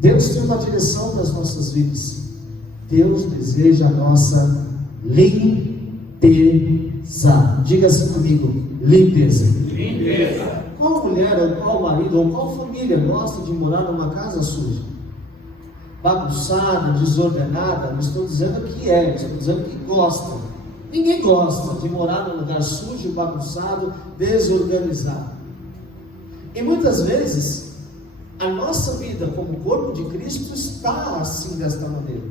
Deus tem uma direção para as nossas vidas. Deus deseja a nossa limpeza. Diga assim comigo: limpeza. Limpeza. Qual mulher, ou qual marido, ou qual família gosta de morar numa casa suja? Bagunçada, desordenada? Não estou dizendo que estou dizendo que gosta. Ninguém gosta de morar num lugar sujo, bagunçado, desorganizado. E muitas vezes a nossa vida como corpo de Cristo está assim, desta maneira: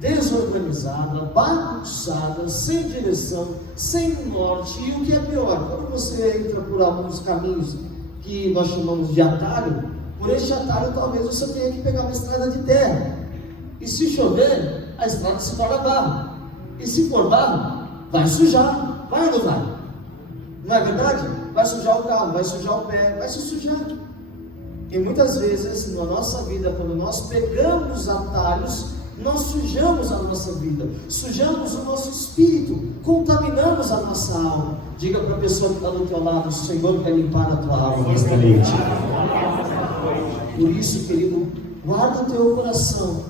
desorganizada, bagunçada, sem direção, sem norte. E o que é pior, quando você entra por alguns caminhos que nós chamamos de atalho, por este atalho talvez você tenha que pegar uma estrada de terra, e se chover, a estrada se torna barro, e se for barro, vai sujar, vai ou não vai? Não é verdade? Vai sujar o carro, vai sujar o pé, vai se sujar. E muitas vezes na nossa vida, quando nós pegamos atalhos, nós sujamos a nossa vida, sujamos o nosso espírito, contaminamos a nossa alma. Diga para a pessoa que está do teu lado: o Senhor quer limpar a tua alma nesta noite. Por isso, querido, guarda o teu coração,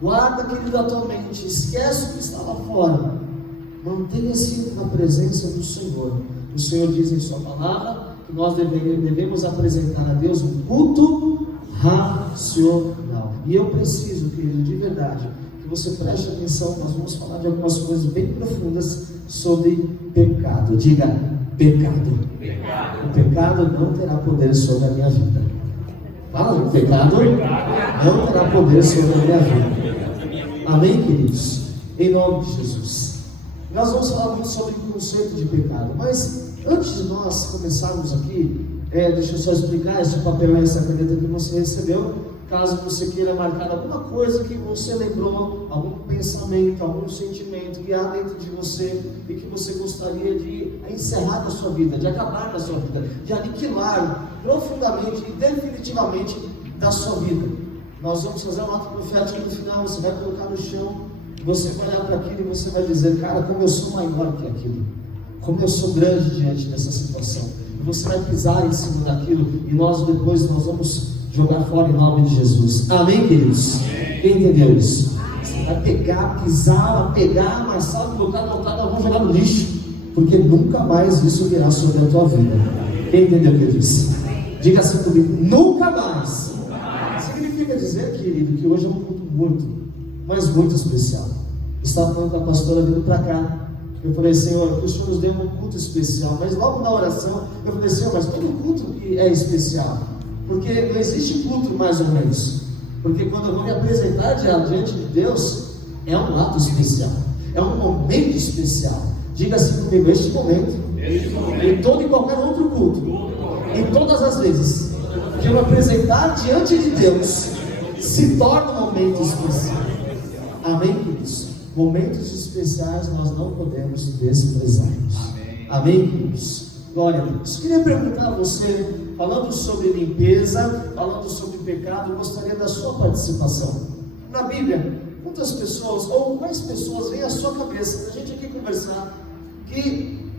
guarda, querido, a tua mente, esquece o que está lá fora, mantenha-se na presença do Senhor. O Senhor diz em sua palavra que nós devemos apresentar a Deus um culto racional. E eu preciso, querido, de verdade, que você preste atenção. Nós vamos falar de algumas coisas bem profundas sobre pecado. Diga: pecado. O pecado não terá poder sobre a minha vida. Fala: o pecado não terá poder sobre a minha vida. Amém, queridos? Em nome de Jesus. Nós vamos falar muito sobre o conceito de pecado, mas antes de nós começarmos aqui, deixa eu só explicar esse papel e essa caneta que você recebeu, caso você queira marcar alguma coisa que você lembrou, algum pensamento, algum sentimento que há dentro de você e que você gostaria de encerrar na sua vida, de acabar na sua vida, de aniquilar profundamente e definitivamente da sua vida. Nós vamos fazer um ato profético no final. Você vai colocar no chão, você vai olhar para aquilo e você vai dizer: cara, como eu sou maior que aquilo, como eu sou grande diante dessa situação. E você vai pisar em cima daquilo, e nós vamos jogar fora em nome de Jesus. Amém, queridos? Quem entendeu isso? Você vai pegar, pisar, pegar, amassar, botar, montar, nós vamos jogar no lixo, porque nunca mais isso virá sobre a tua vida. Quem entendeu o que eu disse? Diga assim comigo: nunca mais. Significa dizer, querido, que hoje é um culto muito, mas muito especial. Estava falando com a pastora vindo para cá. Eu falei: Senhor, que o Senhor nos dê um culto especial. Mas logo na oração eu falei: Senhor, mas todo culto é especial, porque não existe culto mais ou menos. Porque quando eu vou me apresentar diante de Deus, é um ato especial, é um momento especial. Diga assim comigo: este momento, em todo e qualquer outro culto, em todas as vezes que eu me apresentar diante de Deus, se torna um momento especial. Amém, queridos? Momentos especiais nós não podemos desprezá-los. Amém, queridos? Glória a Deus. Queria perguntar a você, falando sobre limpeza, falando sobre pecado, eu gostaria da sua participação. Na Bíblia, quantas pessoas, ou quais pessoas vêm à sua cabeça, a gente aqui conversar, que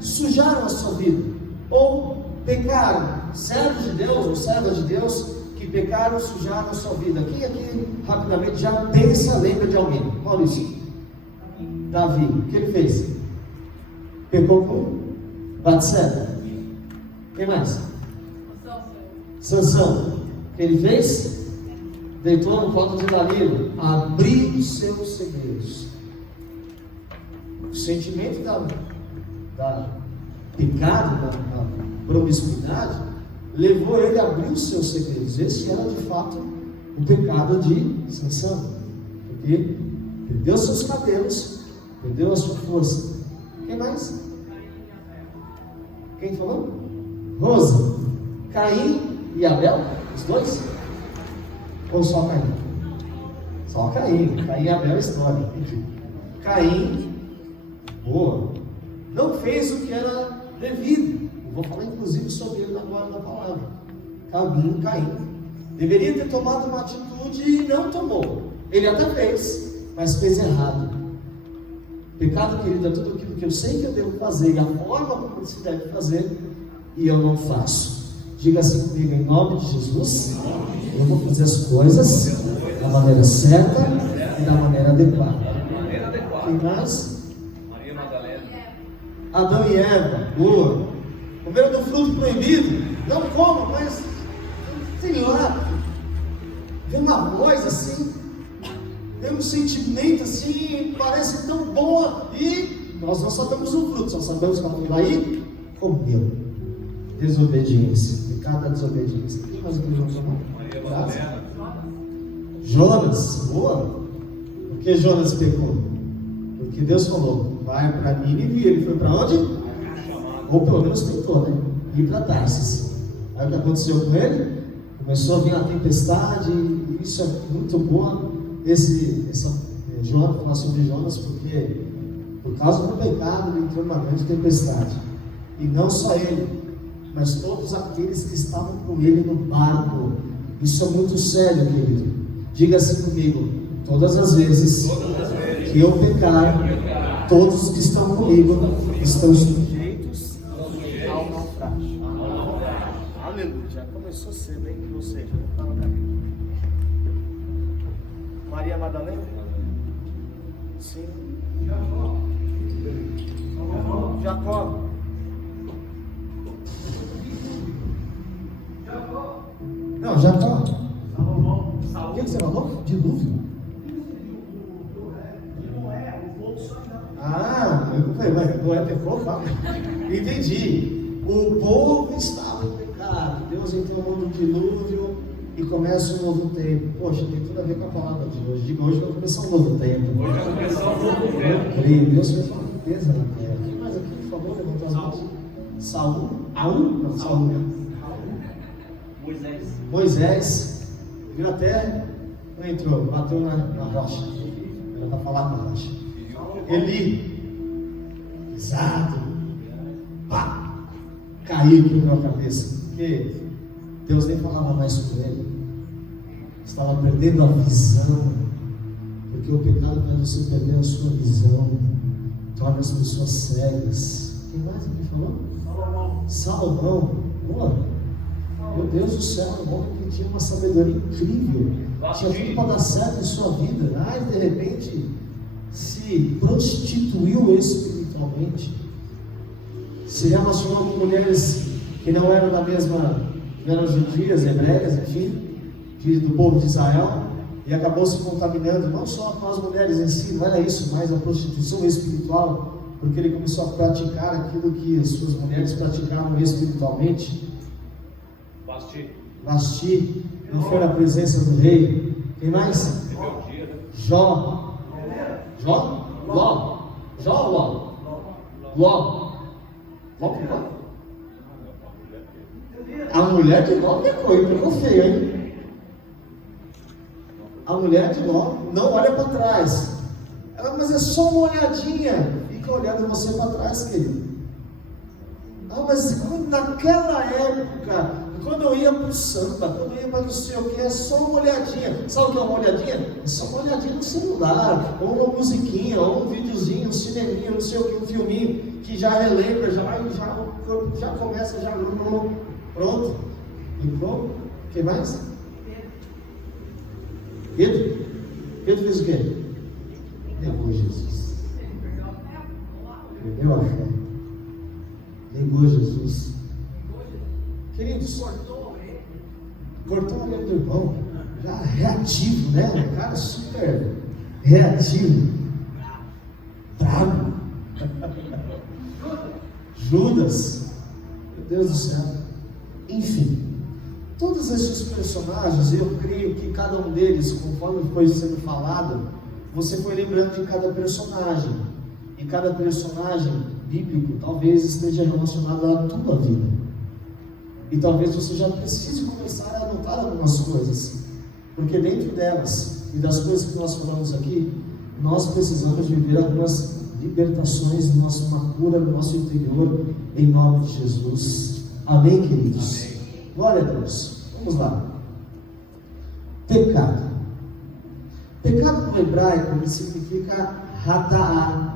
sujaram a sua vida, ou pecaram, servos de Deus ou servas de Deus, que pecaram, sujaram a sua vida? Quem aqui rapidamente já pensa, lembra de alguém? Maurício? Davi, o que ele fez? Pecou com Batseba. Quem mais? Sansão. O que ele fez? Deitou no colo de Dalila, abriu os seus segredos. O sentimento da pecado, da promiscuidade, levou ele a abrir os seus segredos. Esse era de fato o pecado de Sansão, porque perdeu seus cabelos, perdeu a sua força. Quem mais? Quem falou? Rosa. Caim e Abel, os dois? Ou só Caim? Só Caim. Caim e Abel é história. Caim, boa, não fez o que era devido. Eu vou falar inclusive sobre ele agora na palavra. Caim deveria ter tomado uma atitude e não tomou. Ele até fez, mas fez errado. Pecado, querido, é tudo aquilo que eu sei que eu devo fazer e a forma como se deve fazer, e eu não faço. Diga assim comigo, em nome de Jesus, eu vou fazer as coisas da maneira certa e da maneira adequada. Quem mais? Maria Madalena. Adão e Eva, boa. Comeram do fruto proibido. Não comam, mas sei lá, vem uma voz assim, tem um sentimento assim, parece tão boa, e nós não sabemos o fruto, só sabemos que ela foi lá e comeu. Desobediência, pecado da desobediência. Quem mais aqui não tomou? Maria Madalena. Jonas, boa. Por que Jonas pecou? Porque Deus falou, vai para Nínive, e ele foi para onde? Ou pelo menos tentou, né? Ir para Tarsis. Aí o que aconteceu com ele? Começou a vir a tempestade, e isso é muito bom. João falar sobre Jonas, porque por causa do pecado ele entrou numa grande tempestade. E não só ele, mas todos aqueles que estavam com ele no barco. Isso é muito sério, querido. Diga assim comigo, todas as vezes que eu pecar, todos que estão comigo estão sujeitos ao naufrágio. Aleluia, já começou cedo, hein? Ou seja, não estava caminho. Maria Madalena? Sim. Jacó. Não, Jacó. O que você falou? Dilúvio. Eu falei, mas Noé pecou? Entendi. O povo estava em pecado. Deus entrou no dilúvio e começa um novo tempo. Poxa, tem tudo a ver com a palavra de hoje. Diga, hoje vai começar um novo tempo. Hoje vai começar um novo tempo. Eu creio, Deus fez uma limpeza na terra. Quem mais aqui, por favor, levantou as mãos? Saul? Não, Saul. Moisés. Viu a terra? Não entrou, bateu na rocha. Era para falar com a rocha. Eli. Exato. Pá. Caiu aqui na cabeça. Porque Deus nem falava mais com ele. Estava perdendo a visão. Porque o pecado faz você perder a sua visão. Torna as pessoas cegas. Quem mais aqui falou? Salomão. Boa. Meu Deus do céu, um homem que tinha uma sabedoria incrível. Tinha tudo para dar certo em sua vida. De repente, se prostituiu espiritualmente. Se relacionou com mulheres que não eram da mesma, não eram judias, hebreias, enfim, do povo de Israel. E acabou se contaminando, não só com as mulheres em si, não era isso, mas a prostituição espiritual. Porque ele começou a praticar aquilo que as suas mulheres praticavam espiritualmente. Vasti, não foi na presença do rei. Quem mais? Jó. A mulher de Ló pecou feio, hein? A mulher de Ló não olha para trás. Ela, mas é só uma olhadinha. Fica olhando você para trás, querido. Mas naquela época, quando eu ia para o samba, quando eu ia para não sei o que, é só uma olhadinha. Sabe o que é uma olhadinha? É só uma olhadinha no celular, ou uma musiquinha, ou um videozinho, um cineminha, não sei o que, um filminho, que já relembra, o corpo já começa, pronto. E pronto. O que mais? Pedro? Pedro fez o quê? Negou Jesus. Perdeu a fé. Negou Jesus. Queridos, cortou a orelha do irmão, já reativo, né? Um cara super reativo, bravo. Judas, meu Deus do céu. Enfim, todos esses personagens, eu creio que cada um deles, conforme foi sendo falado, você foi lembrando de cada personagem. E cada personagem bíblico talvez esteja relacionado à tua vida. E talvez você já precise começar a anotar algumas coisas. Porque dentro delas, e das coisas que nós falamos aqui, nós precisamos viver algumas libertações, uma cura no nosso interior, em nome de Jesus. Amém, queridos? Amém. Glória a Deus. Vamos lá. Pecado. Pecado no hebraico significa hata'á.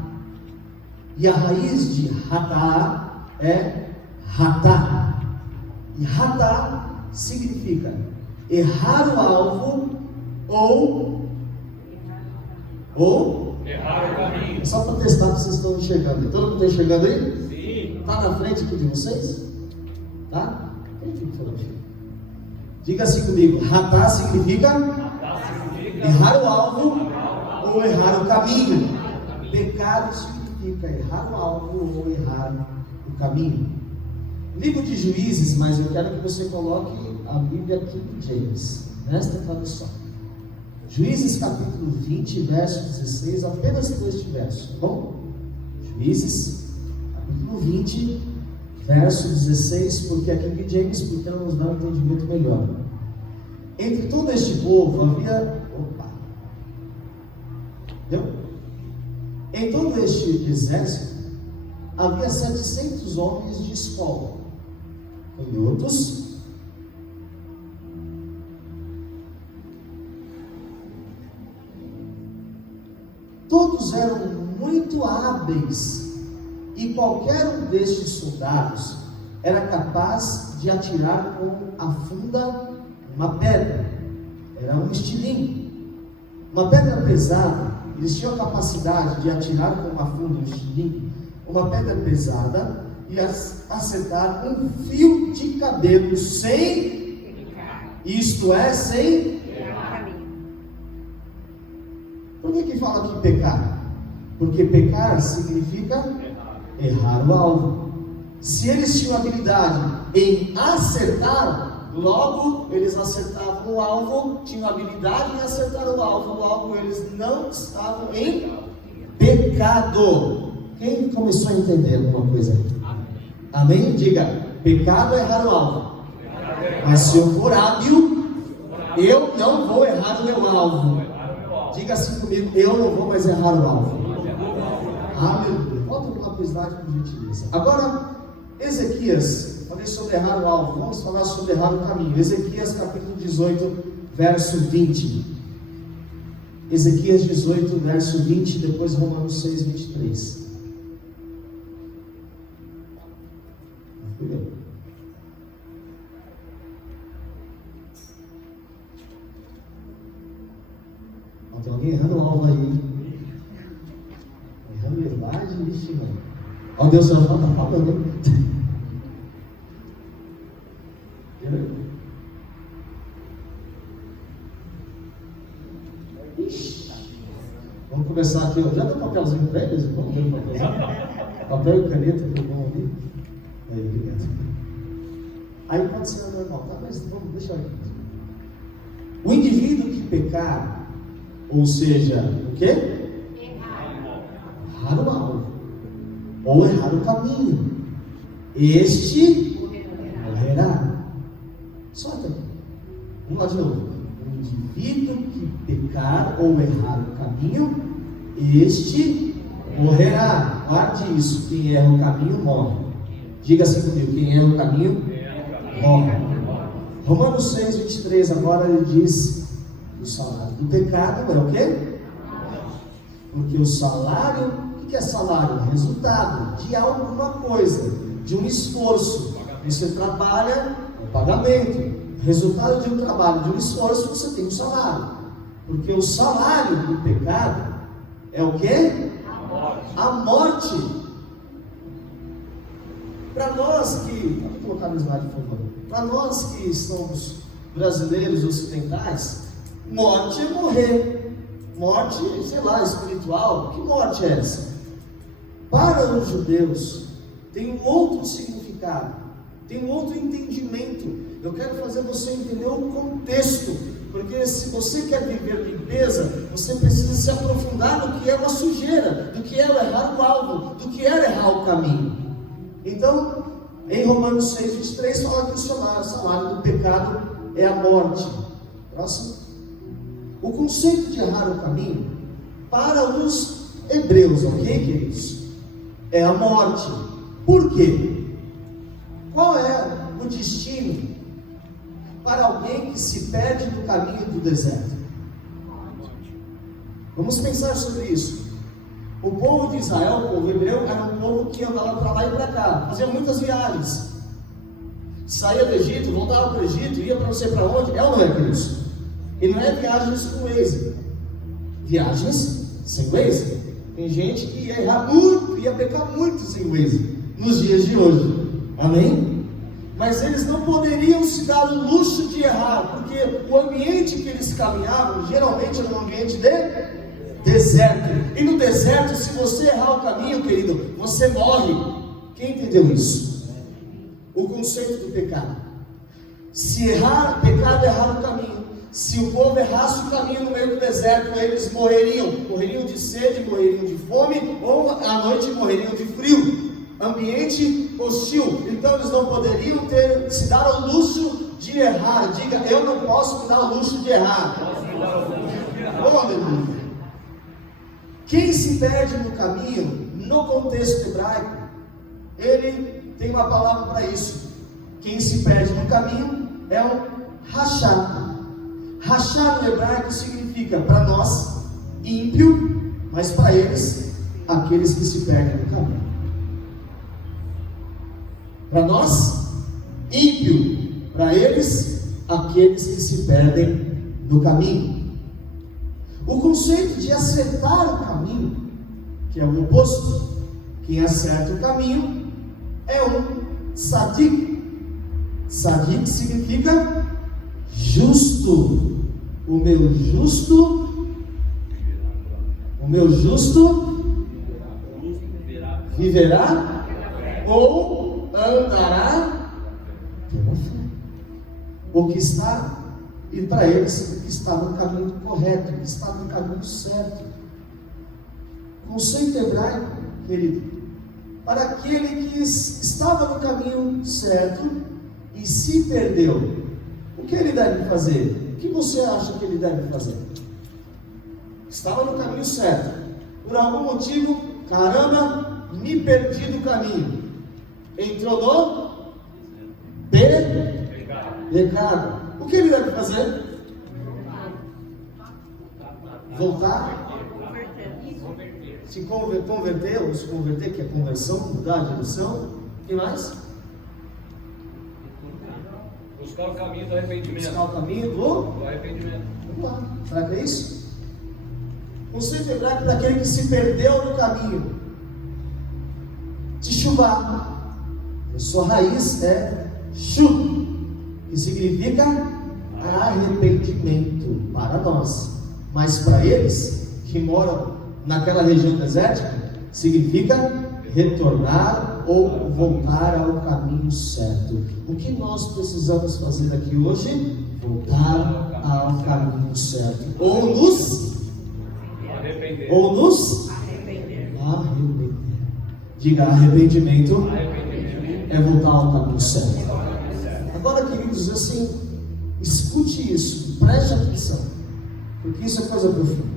E a raiz de hata'á é hatá. E Hatá significa errar o alvo ou errar o caminho. É só para testar que vocês estão enxergando. Todo mundo está enxergando aí? Sim. Está na frente aqui de vocês? Tá? Diga assim comigo: Hatá significa errar o alvo ou errar o caminho. Pecado significa errar o alvo ou errar o caminho. Livro de Juízes, mas eu quero que você coloque a Bíblia King James, nesta tradução. Juízes capítulo 20, verso 16, apenas 3 versos, tá bom? Juízes capítulo 20, verso 16, porque a King James, porque ela nos dá um entendimento melhor. Entre todo este povo havia... Entendeu? Em todo este exército havia 700 homens de escola, canhotos, todos eram muito hábeis, e qualquer um destes soldados era capaz de atirar com a funda uma pedra, era um estilingue, uma pedra pesada. Eles tinham a capacidade de atirar com uma funda, um estilingue, uma pedra pesada, e acertar um fio de cabelo sem, isto é, sem. Por que fala aqui pecar? Porque pecar significa errar o alvo. Se eles tinham habilidade em acertar, logo eles acertavam o alvo, tinham habilidade em acertar o alvo, logo eles não estavam em pecado. Quem começou a entender alguma coisa aí? Amém? Diga: pecado é errar o alvo. Mas se eu for hábil, eu não vou errar o meu alvo. Diga assim comigo: eu não vou mais errar o alvo. Aleluia. Volta para uma curiosidade, por gentileza. Agora, Ezequias, falei sobre errar o alvo, vamos falar sobre errar o caminho. Ezequias capítulo 18, verso 20. Ezequias 18, verso 20, depois Romanos 6, 23. Tem alguém errando o alvo aí? Errando verdade, vixe, mano. Ó, Deus, já está falando. Ixi. Vamos começar aqui, ó. Já deu papelzinho para eles? Vamos ver o papelzinho. Papel e caneta, que bom ali. Aí, obrigado. Aí pode ser normal, tá? Mas vamos deixar aqui. O indivíduo que pecar, ou seja, o quê? Errar o alvo, ou errar o caminho, este morrerá. Só que, vamos lá de novo. O indivíduo que pecar ou errar o caminho, este morrerá. Guarde isso: quem erra o caminho morre. Diga assim comigo: quem erra o caminho morre. Romanos 6, 23, agora ele diz: o salário do pecado é o quê? Porque o salário, o que é salário? Resultado de alguma coisa, de um esforço. Você trabalha, é o pagamento. Resultado de um trabalho, de um esforço, você tem um salário. Porque o salário do pecado é o quê? A morte. Para nós que, vamos colocar no slide, por favor. Para nós que somos brasileiros ocidentais, morte é morrer. Morte, sei lá, espiritual. Que morte é essa? Para os judeus, tem um outro significado, tem um outro entendimento. Eu quero fazer você entender o contexto, porque se você quer viver limpeza, você precisa se aprofundar no que é uma sujeira, do que é errar o alvo, do que é errar o caminho. Então, em Romanos 6, 23, fala que o salário do pecado é a morte. Próximo. O conceito de errar o caminho, para os hebreus, ok, queridos? É a morte. Por quê? Qual é o destino para alguém que se perde no caminho do deserto? Vamos pensar sobre isso. O povo de Israel, o povo hebreu, era um povo que andava para lá e para cá, fazia muitas viagens. saía do Egito, voltava para o Egito, ia para não sei para onde. É ou não é, queridos? E não é viagens com Waze. Viagens sem Waze. Tem gente que ia errar muito, ia pecar muito sem Waze nos dias de hoje. Amém? Mas eles não poderiam se dar o luxo de errar, porque o ambiente que eles caminhavam geralmente era um ambiente de deserto. E no deserto, se você errar o caminho, querido, você morre. Quem entendeu isso? O conceito do pecado. Se errar, pecado é errar o caminho. Se o povo errasse o caminho no meio do deserto, eles morreriam. Morreriam de sede, morreriam de fome, ou à noite morreriam de frio. Ambiente hostil. Então eles não poderiam se dar ao luxo de errar. Diga, eu não posso me dar ao luxo de errar. Oh, aleluia. Quem se perde no caminho, no contexto hebraico, ele tem uma palavra para isso. Quem se perde no caminho é um rachá. Rachá no hebraico significa, para nós, ímpio, mas para eles, aqueles que se perdem no caminho. Para nós, ímpio, para eles, aqueles que se perdem no caminho. O conceito de acertar o caminho, que é o oposto, quem acerta o caminho é um tzadik. Tzadik significa justo. O meu justo viverá ou andará pela fé. O que está, e para eles, o que está no caminho correto, o que está no caminho certo. Conceito hebraico, querido, para aquele que estava no caminho certo e se perdeu, o que ele deve fazer? O que você acha que ele deve fazer? Estava no caminho certo, por algum motivo, caramba, me perdi do caminho. Entrou no pecado. O que ele deve fazer? Voltar? Se converter, ou se converter, que é conversão, mudar a direção. O que mais? Buscar o caminho do arrependimento. Buscar o caminho do arrependimento. Vamos lá. Será que é isso? Conceito hebraico para aquele que se perdeu no caminho. Teshuvá. A sua raiz é shu, que significa arrependimento para nós. Mas para eles que moram naquela região desértica, significa retornar ou voltar ao caminho certo. O que nós precisamos fazer aqui hoje? Voltar ao caminho certo. Ou nos arrepender. Diga, arrependimento é voltar ao caminho certo. Agora, queridos, assim, escute isso, preste atenção, porque isso é coisa profunda.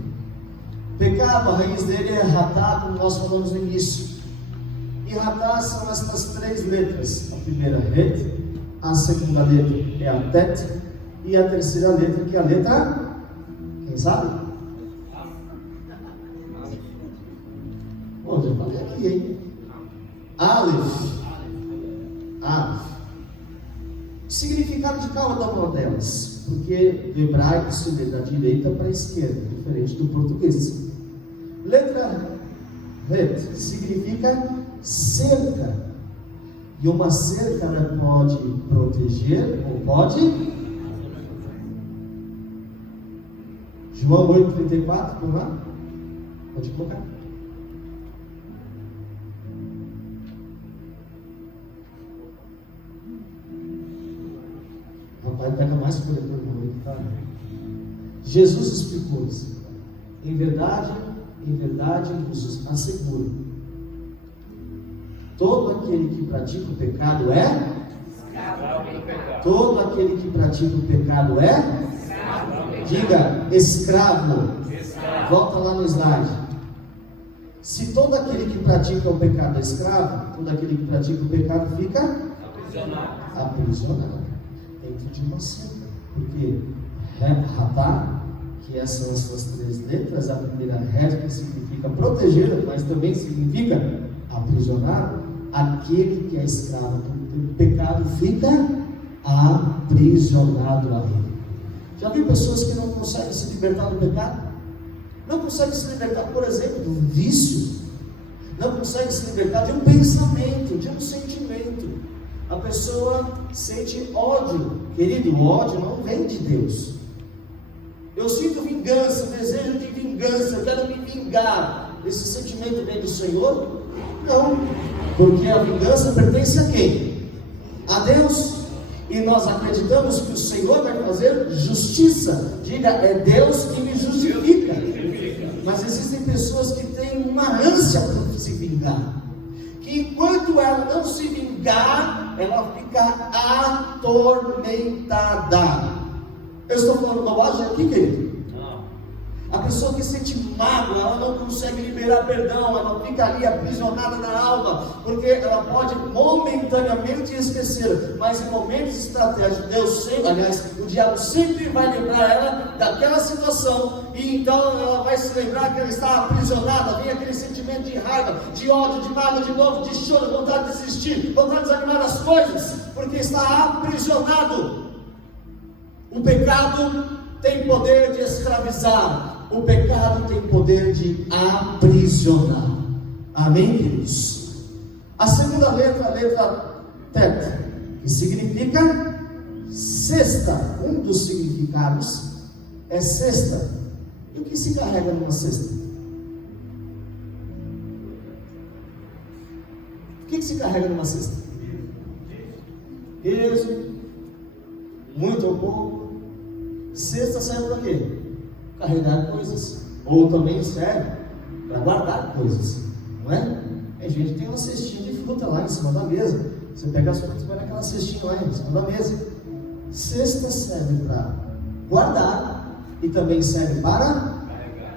Pecado, a raiz dele é ratá, como nós falamos no início. E ratá são estas três letras. A primeira ret, a segunda letra é a tet, e a terceira letra que é a letra, quem sabe? Bom, já falei aqui, hein? Aleph. O significado de cada uma delas, porque do hebraico se lê da direita para a esquerda, diferente do português. Letra ret significa cerca, e uma cerca ela pode proteger ou pode. João 8,34, vamos lá? Pode colocar. Rapaz, pega mais por depois do momento, tá? Jesus explicou isso. Em verdade vos asseguro: todo aquele que pratica o pecado é? Todo aquele que pratica o pecado é? Diga, escravo. Volta lá no slide. Se todo aquele que pratica o pecado é escravo, todo aquele que pratica o pecado fica aprisionado dentro de uma cerca. Porque ratá, que essas são as suas três letras, a primeira ret, que significa proteger, mas também significa aprisionar. Aquele que é escravo do pecado fica aprisionado a ele. Já viu pessoas que não conseguem se libertar do pecado? Não conseguem se libertar, por exemplo, do vício. Não conseguem se libertar de um pensamento, de um sentimento. A pessoa sente ódio. Querido, o ódio não vem de Deus. Eu sinto vingança, desejo de vingança, eu quero me vingar. Esse sentimento vem do Senhor? Não, porque a vingança pertence a quem? A Deus. E nós acreditamos que o Senhor vai fazer justiça. Diga, é Deus que me justifica. Mas existem pessoas que têm uma ânsia por se vingar, que enquanto ela não se vingar, ela fica atormentada. Eu estou falando bobagem aqui, querido? A pessoa que sente mágoa, ela não consegue liberar perdão, ela fica ali aprisionada na alma, porque ela pode momentaneamente esquecer, mas em momentos estratégicos, Deus sempre, aliás, o diabo sempre vai lembrar ela daquela situação, e então ela vai se lembrar que ela está aprisionada, vem aquele sentimento de raiva, de ódio, de mágoa, de novo, de choro, vontade de desistir, vontade de desanimar as coisas, porque está aprisionado. O pecado tem poder de escravizar. O pecado tem poder de aprisionar. Amém, queridos? A segunda letra, a letra tet, que significa cesta. Um dos significados é cesta. E o que se carrega numa cesta? O que se carrega numa cesta? Peso, muito ou pouco. Cesta serve para quê? Carregar coisas, ou também serve para guardar coisas, não é? A gente tem uma cestinha de fruta lá em cima da mesa, você pega as frutas e põe naquela cestinha lá em cima da mesa. Cesta serve para guardar e também serve para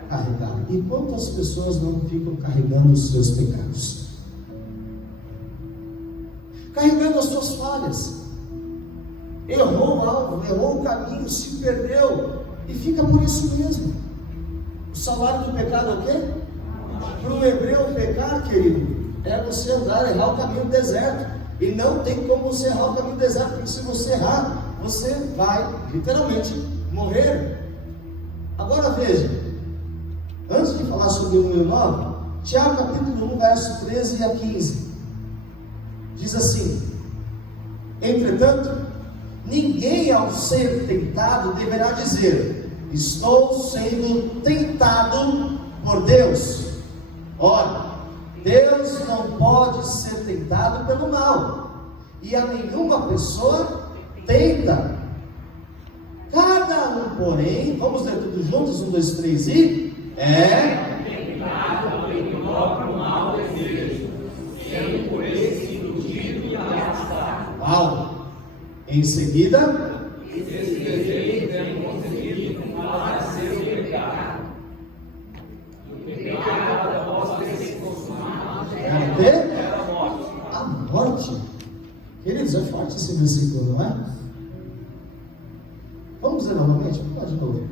carregar. E quantas pessoas não ficam carregando os seus pecados? Carregando as suas falhas, errou o alvo, errou o caminho, se perdeu, e fica por isso mesmo. O salário do pecado é o quê? Para o hebreu pecar, querido, é você andar, errar o caminho do deserto. E não tem como você errar o caminho do deserto, porque se você errar, você vai literalmente morrer. Agora veja, antes de falar sobre o número 9, Tiago capítulo 1, verso 13 a 15, diz assim: entretanto, ninguém ao ser tentado deverá dizer: estou sendo tentado por Deus. Ora, Deus não pode ser tentado pelo mal, e a nenhuma pessoa tenta. Cada um, porém, vamos ler tudo juntos, 1, 2, 3 e é tentado pelo próprio mau desejo, sendo por esse iludido e arrastado. Uau! Em seguida, esse desejo é conseguido para ser o pecado. E o pecado, após ter se consumado, era a morte. A morte? Queridos, é forte esse versículo, não é? Vamos dizer novamente? Vamos lá de novo.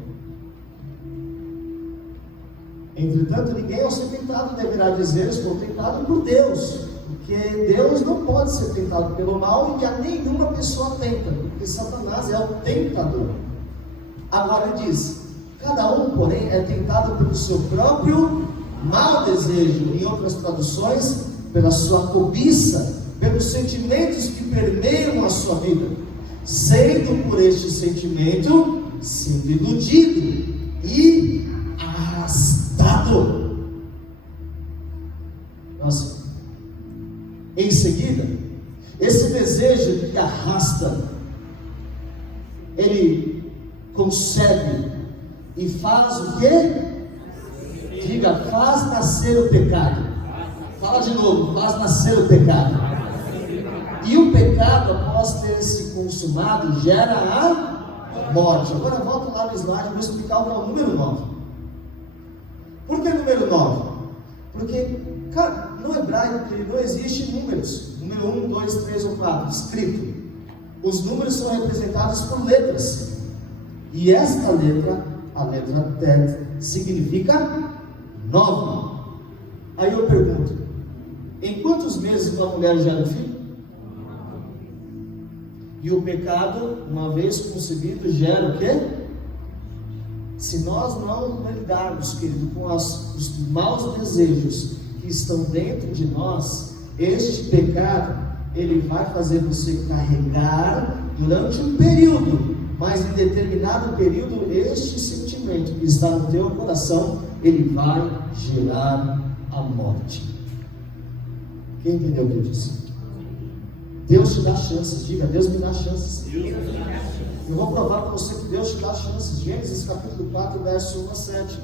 Entretanto, ninguém ao ser tentado deverá dizer: estou tentado por Deus. Porque Deus não pode ser tentado pelo mal, e a nenhuma pessoa tenta, porque Satanás é o tentador. Agora ele diz: cada um, porém, é tentado pelo seu próprio mau desejo, em outras traduções, pela sua cobiça, pelos sentimentos que permeiam a sua vida, sendo por este sentimento sendo iludido e arrastado. Nossa. Em seguida, esse desejo que arrasta, ele concebe e faz o quê? Diga, faz nascer o pecado. Fala de novo, faz nascer o pecado. E o pecado, após ter se consumado, gera a morte. Agora volta lá no slide, eu vou explicar o que é o número 9. Por que número 9? Porque, cara, no hebraico não existe números, número 1, 2, 3 ou 4, escrito. Os números são representados por letras, e esta letra, a letra tet, significa 9. Aí eu pergunto: em quantos meses uma mulher gera um filho? E o pecado, uma vez concebido, gera o quê? Se nós não lidarmos, querido, com os maus desejos que estão dentro de nós, este pecado, ele vai fazer você carregar durante um período, mas em determinado período, este sentimento que está no teu coração, ele vai gerar a morte. Quem entendeu o que eu disse? Deus te dá chances, diga, Deus me dá chances. Eu vou provar para você que Deus te dá chances. Gênesis capítulo 4, verso 1 a 7.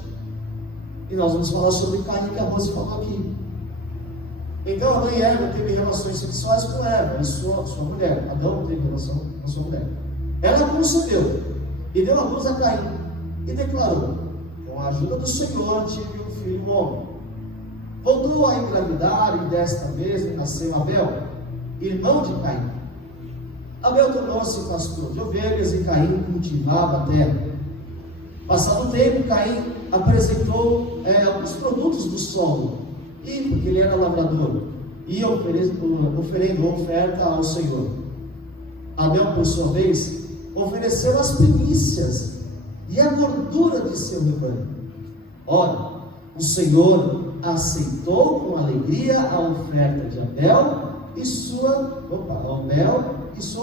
E nós vamos falar sobre Caim, que a Rose falou aqui. Então Adão e Eva teve relações sexuais com Eva, sua mulher. Adão teve relação com sua mulher. Ela concebeu e deu a luz a Caim e declarou: com a ajuda do Senhor tive um filho homem. Voltou a engravidar e desta vez nasceu Abel, irmão de Caim. Abel tornou-se pastor de ovelhas e Caim cultivava a terra. Passado o tempo, Caim apresentou alguns produtos do solo, e porque ele era lavrador, e oferendo oferta ao Senhor. Abel, por sua vez, ofereceu as primícias e a gordura de seu rebanho. Ora, o Senhor aceitou com alegria a oferta de Abel e sua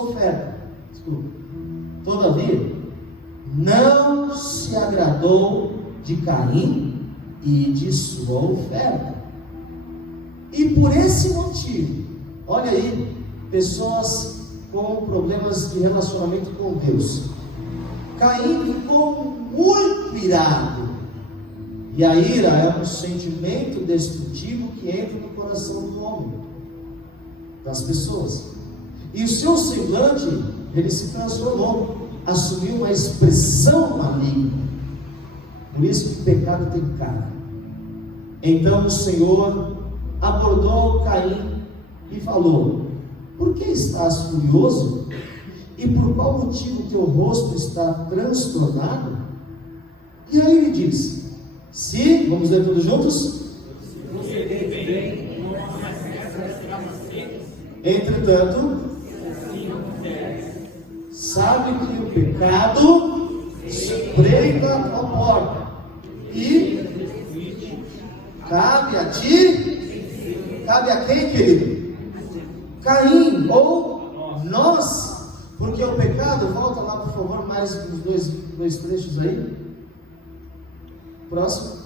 oferta. Desculpa. Todavia, não se agradou de Caim e de sua oferta. E por esse motivo, olha aí, pessoas com problemas de relacionamento com Deus. Caim ficou muito irado. E a ira é um sentimento destrutivo que entra no coração do homem, das pessoas. E o seu semblante, ele se transformou, assumiu uma expressão maligna. Por isso que o pecado tem cara. Então o Senhor abordou Caim e falou: por que estás furioso? E por qual motivo teu rosto está transtornado? E aí ele diz: se, vamos ler todos juntos? Entretanto, sabe que o pecado espreita a porta, e cabe a ti, cabe a quem, querido? Caim, ou nós, porque o pecado, volta lá por favor, mais uns dois trechos aí, próximo.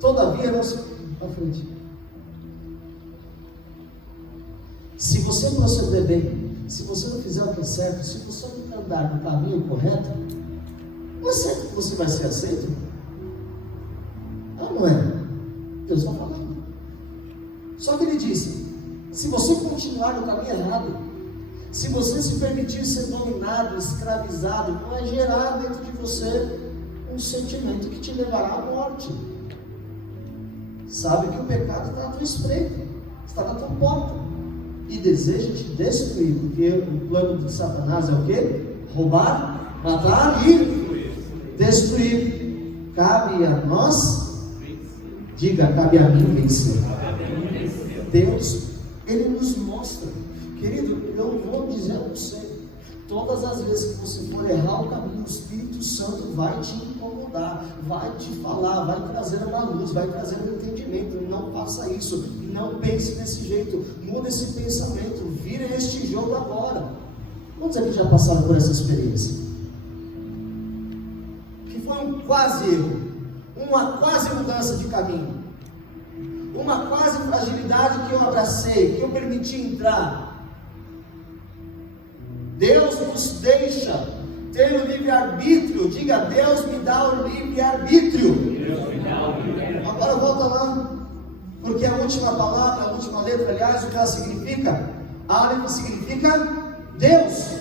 Todavia, nós, à frente. Se você proceder bem, se você não fizer o que é certo, se você não andar no caminho correto, não é certo que você vai ser aceito? Não é? Deus está falando. Só que ele disse: se você continuar no caminho errado, se você se permitir ser dominado, escravizado, vai gerar dentro de você um sentimento que te levará à morte. Sabe que o pecado está à tua espreita, está na tua porta, e deseja te destruir, porque o plano de Satanás é o quê? Roubar, matar e destruir. Cabe a nós, diga, cabe a mim vencer. Deus, Ele nos mostra, querido, eu vou dizer a você, todas as vezes que você for errar o caminho, o Espírito Santo vai te incomodar, vai te falar, vai trazer uma luz, vai trazer um entendimento. Não faça isso, não pense desse jeito, muda esse pensamento, vira este jogo agora. Quantos aqui já passaram por essa experiência? Que foi um quase erro, uma quase mudança de caminho, uma quase fragilidade que eu abracei, que eu permiti entrar. Deus nos deixa ter o livre-arbítrio. Diga: Deus me dá o livre-arbítrio. Agora volta lá, porque a última palavra, a última letra, aliás, o que ela significa? Aleph significa Deus.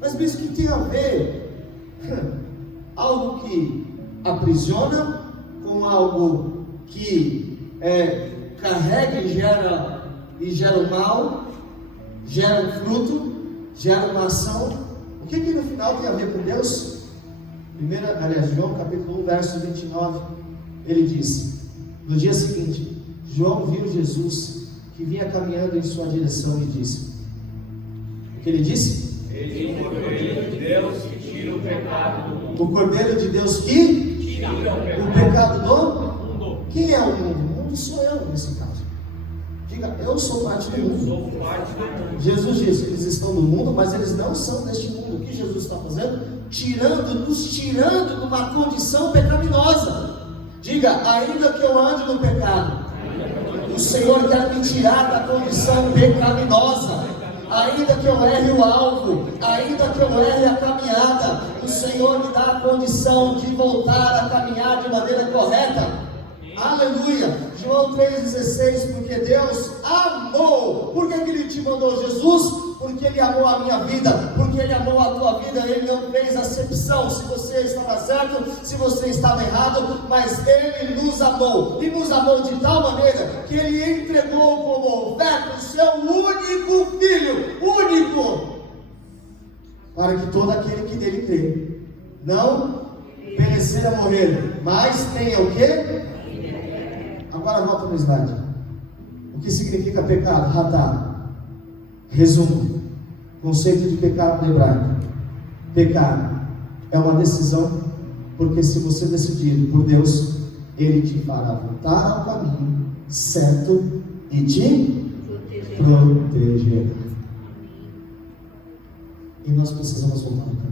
Mas isso que tem a ver algo que aprisiona com algo que carrega e gera o mal, gera um fruto, gera uma ação. O que no final tem a ver com Deus? João capítulo 1, verso 29, ele diz: no dia seguinte, João viu Jesus que vinha caminhando em sua direção e disse: O que ele disse? Ele é o Cordeiro de Deus que tira o pecado do mundo. O Cordeiro de Deus que Tira o pecado do mundo. Quem é o mundo? O mundo sou eu nesse caso. Diga, eu sou parte do Eu mundo. sou parte do mundo. Jesus disse, eles estão no mundo, mas eles não são deste mundo. O que Jesus está fazendo? Nos tirando de uma condição pecaminosa. Diga, ainda que eu ande no pecado, o Senhor quer me tirar da condição pecaminosa. Ainda que eu erre o alvo, ainda que eu erre a caminhada, o Senhor me dá a condição de voltar a caminhar de maneira correta. Aleluia. João 3,16, porque Deus amou. Por que Ele te mandou, Jesus? Porque Ele amou a minha vida, porque Ele amou a tua vida. Ele não fez acepção se você estava certo, se você estava errado, mas Ele nos amou, e nos amou de tal maneira que Ele entregou como oferta o seu único filho, único, para que todo aquele que nele crê não perecer a morrer, mas tenha o quê? Agora volta no slide. O que significa pecado? Ratá. Resumo. Conceito de pecado no hebraico. Pecado é uma decisão, porque se você decidir por Deus, Ele te fará voltar ao caminho certo e te protegerá. E nós precisamos voltar ao caminho.